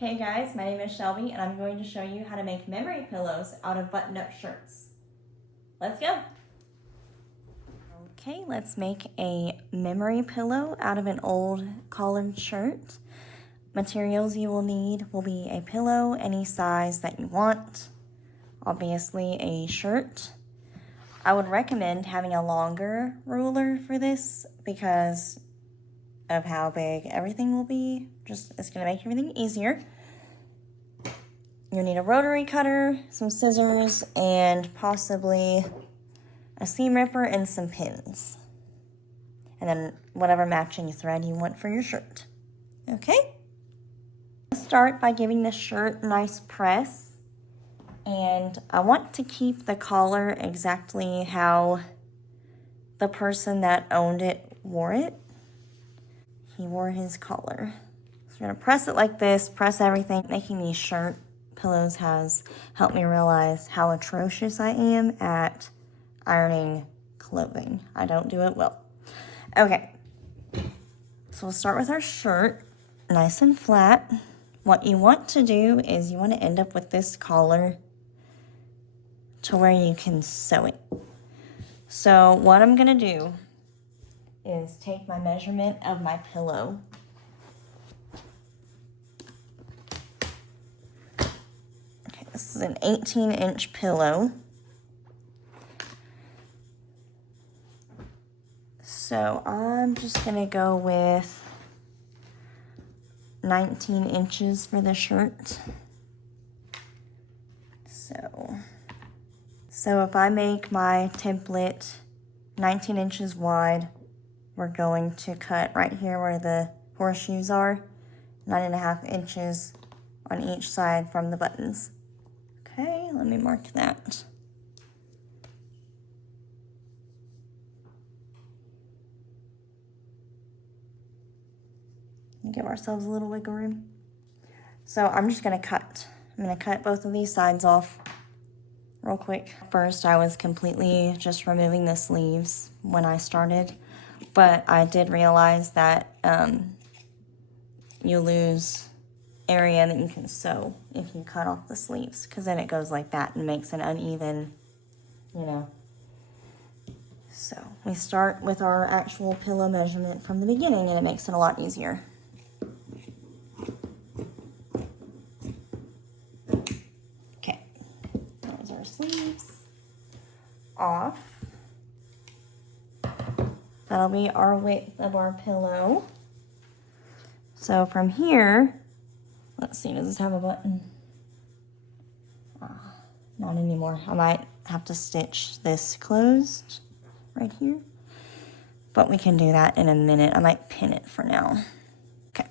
Hey guys, my name is Shelby and I'm going to show you how to make memory pillows out of button-up shirts. Let's go! Okay, let's make a memory pillow out of an old collared shirt. Materials you will need will be a pillow, any size that you want, obviously a shirt. I would recommend having a longer ruler for this because of how big everything will be. It's going to make everything easier. You'll need a rotary cutter, some scissors, and possibly a seam ripper and some pins. And then whatever matching thread you want for your shirt. Okay? Let's start by giving the shirt a nice press. And I want to keep the collar exactly how the person that owned it wore it. He wore his collar. So we're gonna press it like this, press everything. Making these shirt pillows has helped me realize how atrocious I am at ironing clothing. I don't do it well. Okay, so we'll start with our shirt, nice and flat. What you want to do is you want to end up with this collar to where you can sew it. So what I'm gonna do is take my measurement of my pillow. Okay, this is an 18-inch pillow. So I'm just gonna go with 19 inches for the shirt. So if I make my template 19 inches wide, we're going to cut right here where the horseshoes are, 9.5 inches on each side from the buttons. Okay, let me mark that. Give ourselves a little wiggle room. So I'm just gonna cut. I'm gonna cut both of these sides off real quick. First, I was completely just removing the sleeves when I started, but I did realize that you lose area that you can sew if you cut off the sleeves, because then it goes like that and makes an uneven, So we start with our actual pillow measurement from the beginning, and it makes it a lot easier. Okay, there's our sleeves off. That'll be our width of our pillow. So from here, let's see, does this have a button? Not anymore. I might have to stitch this closed right here, but we can do that in a minute. I might pin it for now. Okay.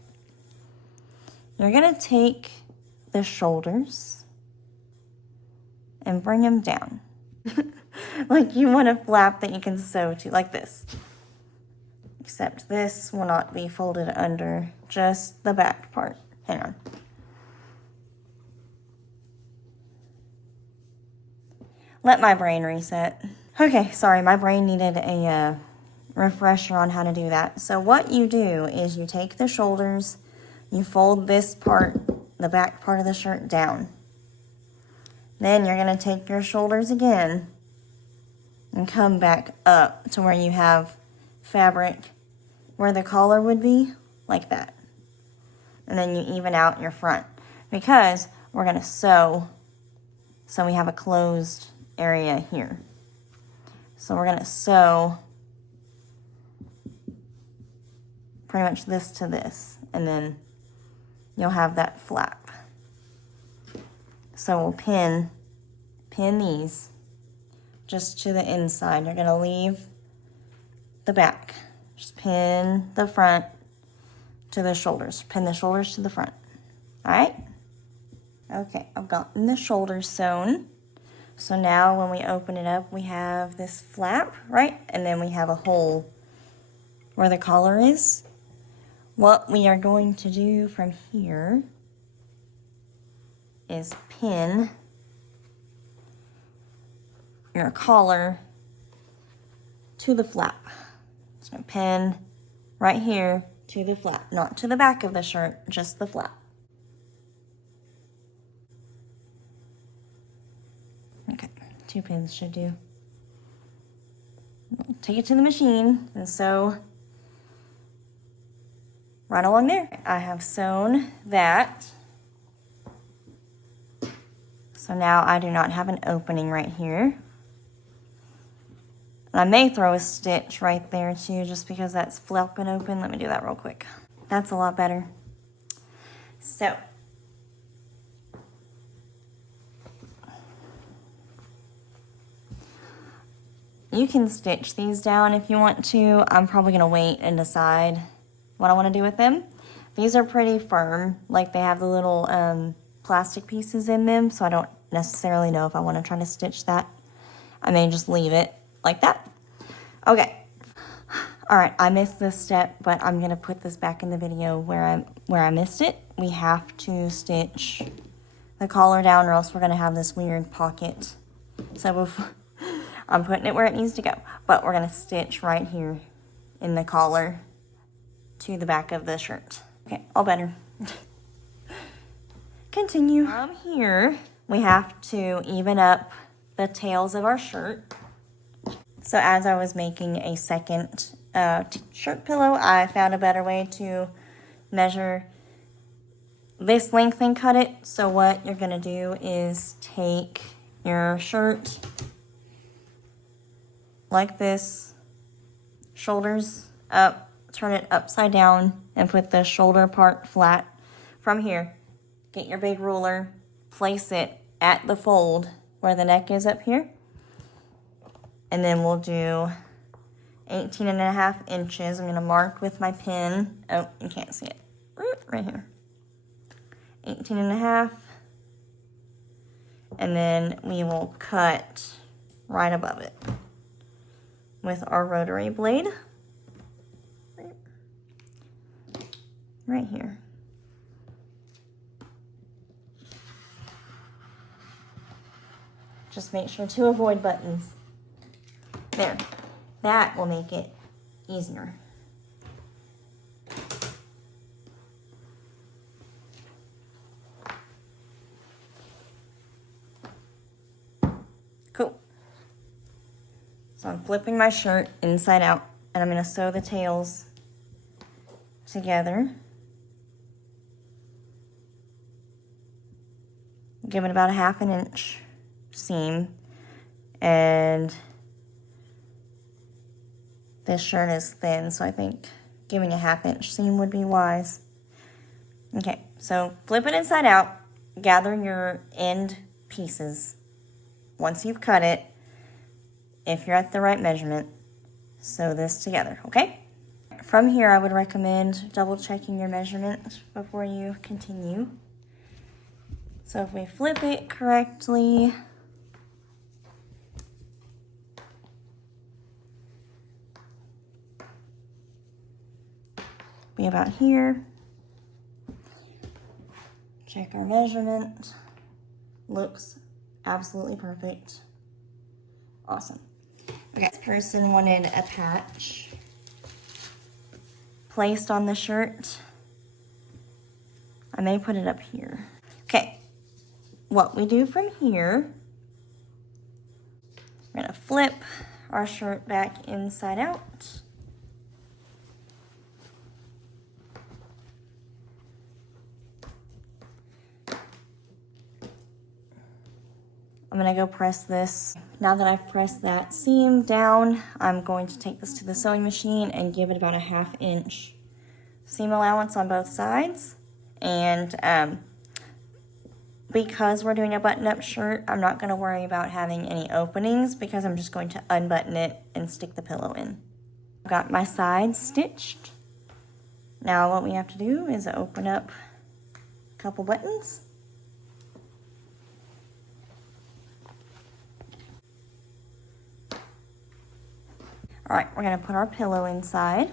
You're gonna take the shoulders and bring them down. Like you want a flap that you can sew to, like this. Except this will not be folded under, just the back part. Hang on. Let my brain reset. Okay, sorry, my brain needed a refresher on how to do that. So what you do is you take the shoulders, you fold this part, the back part of the shirt down. Then you're gonna take your shoulders again and come back up to where you have fabric where the collar would be, like that. And then you even out your front, because we're gonna sew, so we have a closed area here. So we're gonna sew pretty much this to this, and then you'll have that flap. So we'll pin these just to the inside. You're gonna leave the back. Just pin the front to the shoulders. Pin the shoulders to the front. All right? Okay, I've gotten the shoulders sewn. So now when we open it up, we have this flap, right? And then we have a hole where the collar is. What we are going to do from here is pin your collar to the flap. So pin right here to the flap, not to the back of the shirt, just the flap. 2 pins should do. Take it to the machine and sew right along there. I have sewn that. So now I do not have an opening right here. And I may throw a stitch right there too, just because that's flapping open. Let me do that real quick. That's a lot better. So, you can stitch these down if you want to. I'm probably gonna wait and decide what I wanna do with them. These are pretty firm, like they have the little plastic pieces in them, so I don't necessarily know if I wanna try to stitch that. I may just leave it like that. Okay. All right, I missed this step, but I'm gonna put this back in the video where I missed it. We have to stitch the collar down, or else we're gonna have this weird pocket. So before, I'm putting it where it needs to go, but we're gonna stitch right here in the collar to the back of the shirt. Okay, all better. Continue. From here, we have to even up the tails of our shirt. So as I was making a second shirt pillow, I found a better way to measure this length and cut it. So what you're gonna do is take your shirt like this, shoulders up, turn it upside down, and put the shoulder part flat. From here, get your big ruler, place it at the fold where the neck is up here, and then we'll do 18.5 inches. I'm gonna mark with my pin. Oh, you can't see it. Right here. 18.5. And then we will cut right above it with our rotary blade. Right here. Just make sure to avoid buttons. There. That will make it easier. Cool. So I'm flipping my shirt inside out, and I'm going to sew the tails together. Give it about a 1/2 inch seam, and this shirt is thin, so I think giving a 1/2 inch seam would be wise. Okay, so flip it inside out, gather your end pieces. Once you've cut it, if you're at the right measurement, sew this together, okay? From here, I would recommend double checking your measurement before you continue. So if we flip it correctly, be about here. Check our measurement. Looks absolutely perfect. Awesome. Okay, this person wanted a patch placed on the shirt. I may put it up here. Okay, what we do from here, we're gonna flip our shirt back inside out. I'm gonna go press this. Now that I've pressed that seam down, I'm going to take this to the sewing machine and give it about a 1/2 inch seam allowance on both sides. And because we're doing a button-up shirt, I'm not gonna worry about having any openings because I'm just going to unbutton it and stick the pillow in. I've got my sides stitched. Now what we have to do is open up a couple buttons. All right, we're gonna put our pillow inside.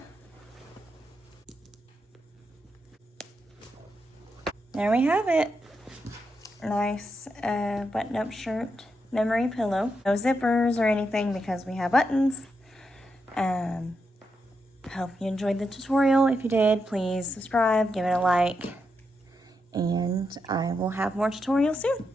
There we have it. Nice button-up shirt, memory pillow. No zippers or anything because we have buttons. Hope you enjoyed the tutorial. If you did, please subscribe, give it a like, and I will have more tutorials soon.